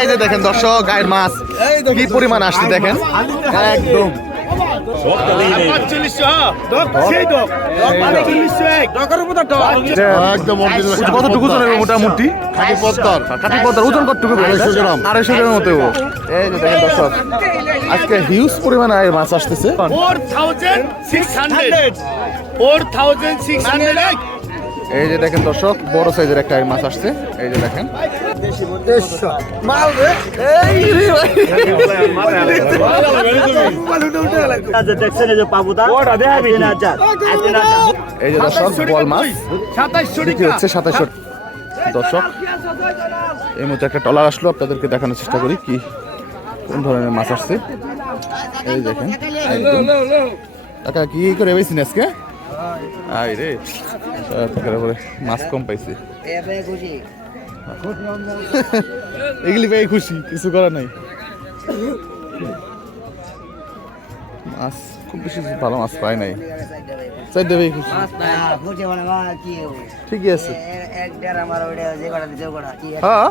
এই যে দেখেন দর্শক আর মাছ কি পরিমাণ আসছে দেখেন একদম একদম কত দর্শক আজকে হিউজ পরিমাণ আয়ের মাছ আসতেছে 4600 4600 এই যে দেখেন দর্শক বড় সাইজের একটা মাছ আসছে এই যে দেখেন এই যে দর্শক বল মাছ সাতাশ দর্শক এই মধ্যে একটা টলার আসলো আপনাদেরকে দেখানোর চেষ্টা করি কি কোন ধরনের মাছ আসছে এই দেখেন কি করে হয়েছেন আজকে আই রে তকরে পরে মাস কম পাইছে এগুলি পেয়ে খুশি কিছু করা নাই মাস খুব বেশি ভালো মাছ পাই নাই চাই দেবে খুশি ঠিকই আছে হ্যাঁ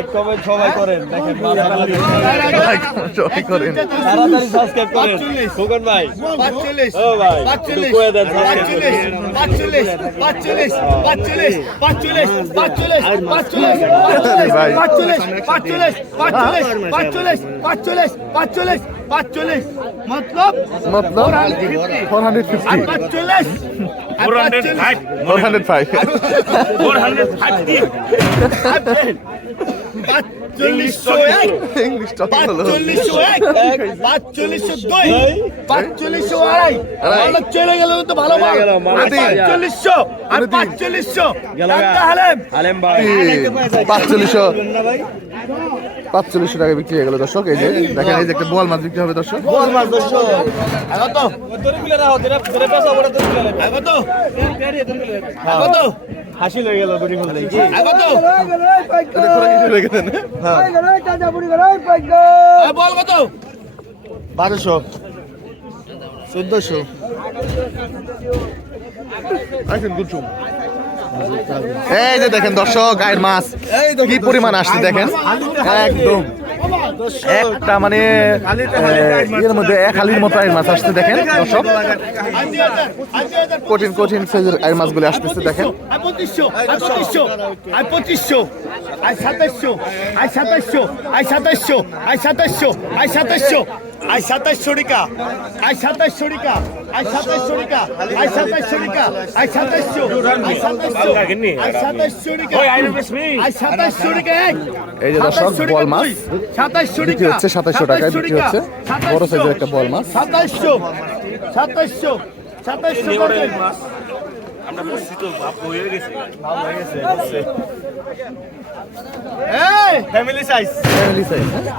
লাইক কমেন্ট সবাই করেন দেখেন লাইক সবাই করেন তাড়াতাড়ি সাবস্ক্রাইব করেন সুগন ভাই 45 ও ভাই 45 45 45 45 45 45 45 45 45 45 45 মতলব মতলব 450 45 405 405 450 পাঁচচল্লিশশো এক পাঁচচল্লিশশো এক পাঁচচল্লিশশো দুই পাঁচচল্লিশশো আড়াই ভালো চলে গেল তো ভালো পাঁচচল্লিশশো আর পাঁচচল্লিশশো হালেম হালেম ভাই পাঁচচল্লিশশো পাঁচচল্লিশশো টাকা বিক্রি হয়ে গেল দর্শক এই যে দেখেন এই যে একটা বল মাছ বিক্রি হবে দর্শক বোল মাছ দর্শক আগত তোর মিলে রাখো তোর পয়সা বড় তো মিলে আগত হ্যাঁ হাসি লেগে গেল বুড়ি বললে জি বারোশো চোদ্দশো আইসেন গুলশুম এই যে দেখেন দর্শক আর মাছ কি পরিমাণ আসছে দেখেন একদম একটা মানে এর মধ্যে এক হালির মতো আয়ের মাছ আসতে দেখেন দর্শক কঠিন কঠিন সাইজের আইন মাছ গুলি আসতেছে দেখেন সাতাশশো আয় সাতাশশো আয় সাতাশশো আয় সাতাশশো আয় সাতাশশো আয় সাতাশশো আই সাতাইশ শরিকা আই সাতাইশ ছড়িকা আই সাতাইশ ছড়িকা আই সাতাইশ ছড়িকা আই সাতাশ আই সাতাইশ আই সাতাশ শরিকা আই সাতাইশ শরিকা এই যে দর্শক বল মাছ সাতাইশ শরিকা হচ্ছে সাতাইশ টাকায় বিক্রি হচ্ছে বড় সাইজের একটা বল মাছ সাতাইশ সাতাইশ সাতাইশ আমরা বসছি তো হয়ে গেছে ফ্যামিলি সাইজ ফ্যামিলি সাইজ হ্যাঁ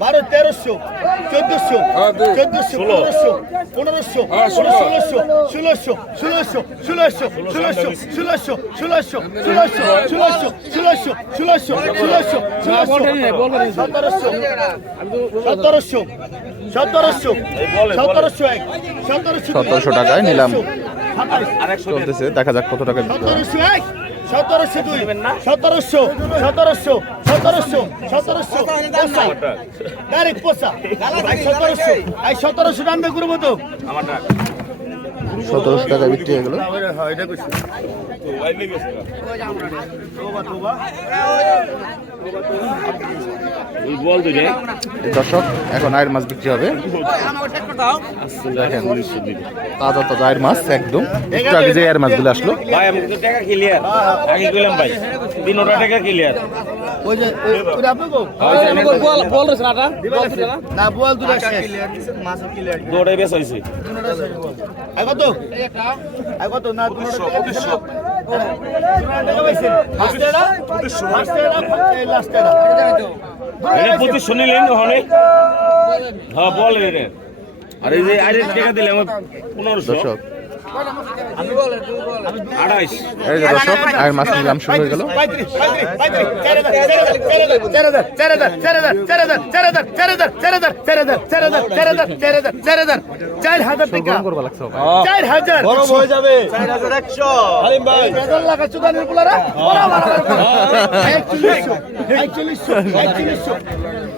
বারো তেরোশো চোদ্দশো চোদ্দশো পনেরোশো পনেরোশো ষোলোশো ষোলোশো ষোলোশো ষোলোশো ষোলোশো ষোলোশো ষোলোশো ষোলোশো ষোলোশো ষোলোশো ষোলোশো ষোলোশো ষোলোশো সতেরোশো সতেরোশো সতেরোশো সতেরোশো এক সতেরোশো সতেরোশো টাকায় নিলাম দেখা যাক কত টাকা সতেরোশো এক সতেরোশো টান বেগুর মতো আমার সতেরোশো টাকা বিক্রি হয়ে গেল দর্শক এখন আয়ের মাছ বিক্রি হবে তাজা তাজা আয়ের মাছ একদম একটু আগে যে আয়ের মাছগুলো আসলো ভাই আমি আর আগে গেলাম ভাই তিনোটা দেখা hoje tu dá para gol gol bola bola será tá na bola tudo é chefe do rei besa isso aí quanto aí quanto na tu não é chefe अरे पुत्र सुनी लेंगे होने हाँ बोल रहे हैं अरे ये अरे क्या दिलाऊं पुनः शो আর মাস দাম শুরু হয়ে গেল চার হাজার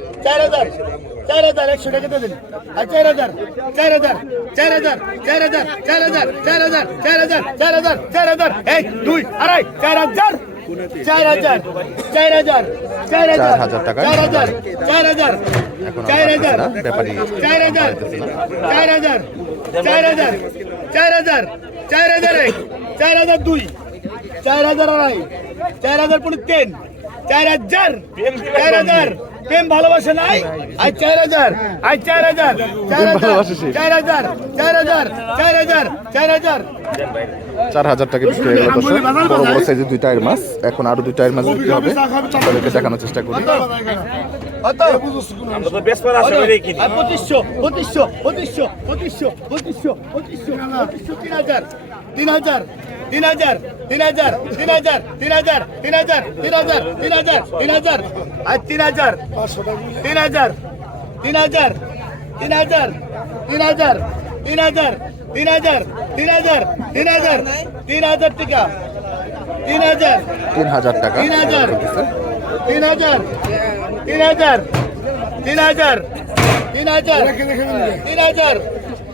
चार हजार चार हजार एकशे टक्के हजार चार हजार चार हजार चार हजार चार हजार चार हजार चार हजार चार हजार चार हजार आहे चार हजार हजार चार हजार चार हजार पुढे तीन चार हजार चार हजार প্রেম নাই আজ চার হাজার আজ চার হাজার চার হাজার চার হাজার চার হাজার চার হাজার চার হাজার টাকা বিক্রি হয়ে গেল বড় বড় সাইজের দুই টায়ের মাছ এখন আরো দুই টায়ের মাছ বিক্রি হবে তাদেরকে দেখানোর চেষ্টা করি তিন হাজার तीन हजार तीन हजार तीन हजार तीन हजार तीन हजार तीन हजार तीन हजार तीन हजार आज तीन हजार तीन हजार तीन हजार तीन हजार तीन हजार तीन हजार तीन हजार तीन हजार तीन हजार तीन हजार टीका तीन हजार तीन हजार टका तीन हजार तीन हजार तीन हजार तीन हजार तीन हजार तीन हजार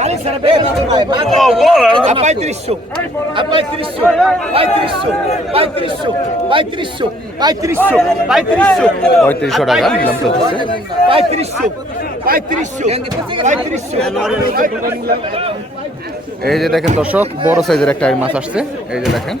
Καλή σα ρε Πάει τρίσου. Πάει τρίσου. Πάει τρίσου. Πάει τρίσου. Πάει τρίσου. Πάει τρίσου. Πάει τρίσου. Πάει τρίσου. Πάει τρίσου. Πάει τρίσου. Πάει τρίσου. Πάει τρίσου. Πάει τρίσου. Έτσι δέχεται το σοκ. Μπορώ σε δρέκα η μάθαστε. Έτσι δέχεται.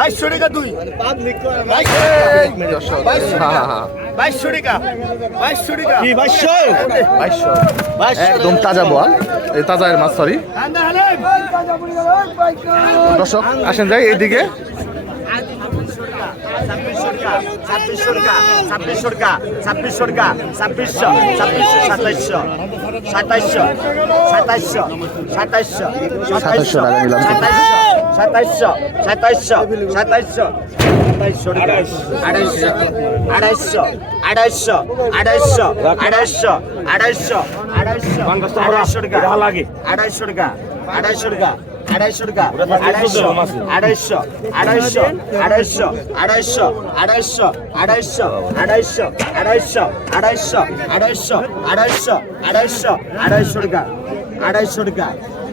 বাইশশো টাকা তুই বাইশশো টাকা বাইশশো টাকা বাইশশো বাইশশো বাইশশো একদম তাজা বল এই তাজা মাছ সরি দর্শক আসেন যাই এইদিকে সাতাইশ সাতাইশ সাতাইশ সাতাইশ সাতাইশ সাতাইশ সাতাইশ সাতাইশ সাতাইশো সাতাইশো সাতাইশো আড়াইশো আড়াইশো আড়াইশো আড়াইশো আড়াইশো আড়াইশো আড়াইশো আড়াইশো লাগে আড়াইশো টাকা আড়াইশো টাকা আড়াইশো আড়াইশো আড়াইশো আড়াইশো আড়াইশো আড়াইশো আড়াইশো আড়াইশো আড়াইশো আড়াইশো আড়াইশো আড়াইশো আড়াইশো টাকা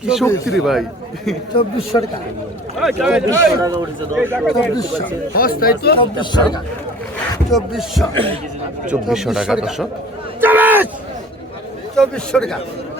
কি শক্তি রে ভাই চব্বিশ চব্বিশশো টাকা চব্বিশশো টাকা চব্বিশশো টাকা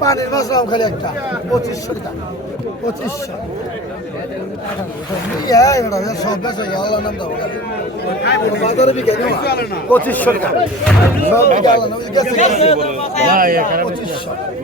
पानी मसलाम खलेक्टा बहुत इश्क़ता बहुत इश्क़ ये है इधर ये सोपे से यार लाना तो होगा और बादर भी कहने वाला बहुत इश्क़ता सोपे क्या लाना ये कैसे बहुत इश्क़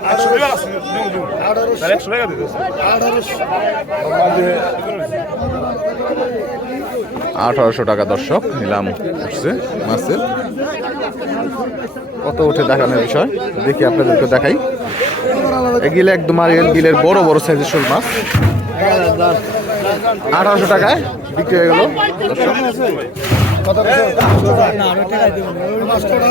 আঠারোশো টাকা দর্শক নিলাম উঠছে মাছের কত উঠে দেখানোর বিষয় দেখি আপনাদেরকে দেখাই এগিলে একদম গিলের বড় বড় সাইজের সোল মাছ আঠারোশো টাকায় বিক্রি হয়ে গেল দর্শক কত টাকা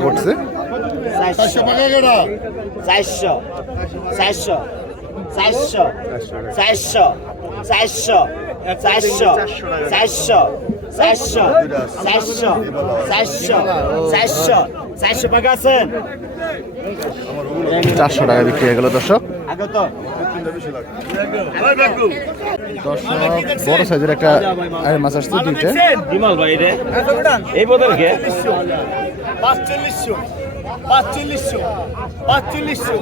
কটা করছে চারশো টাকা বিক্রি হয়ে গেল দর্শক বড় সাইজের একটা মাছ আসছে দুইটা এই বদলকে পাঁচচল্লিশশো পাঁচচল্লিশশো পাঁচচল্লিশশো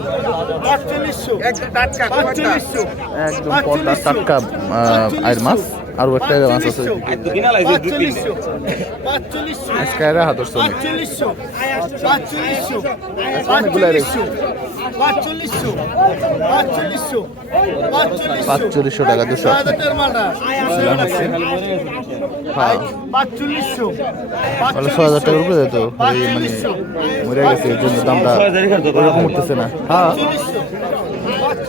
পাঁচচল্লিশশো পাঁচচল্লিশশো একদম পাঁচচল্লিশশো আর মাছ আর একটা অ্যাডভান্স আছে আজকে হাতর সো পাঁচচল্লিশশো টাকা দুশো পাঁচচল্লিশশো টাকার উপরে যেত মানে মরে গেছে দামটা উঠতেছে না হ্যাঁ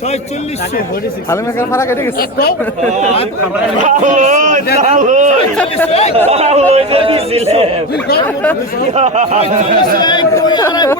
ছয়লিশালে খেল মাৰা কাটি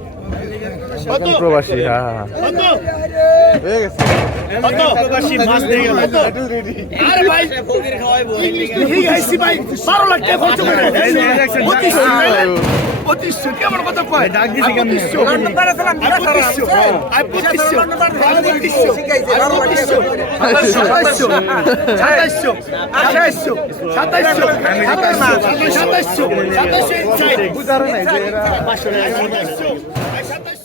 কত প্রবাসী কত হয়ে গেছে কত প্রবাসী মাছ দিয়ে গেল কত আরে ভাই ফকির খাওয়াইবো ঠিক আছে ভাই সারো লাগতে খরচ করে অতি সাতাইশ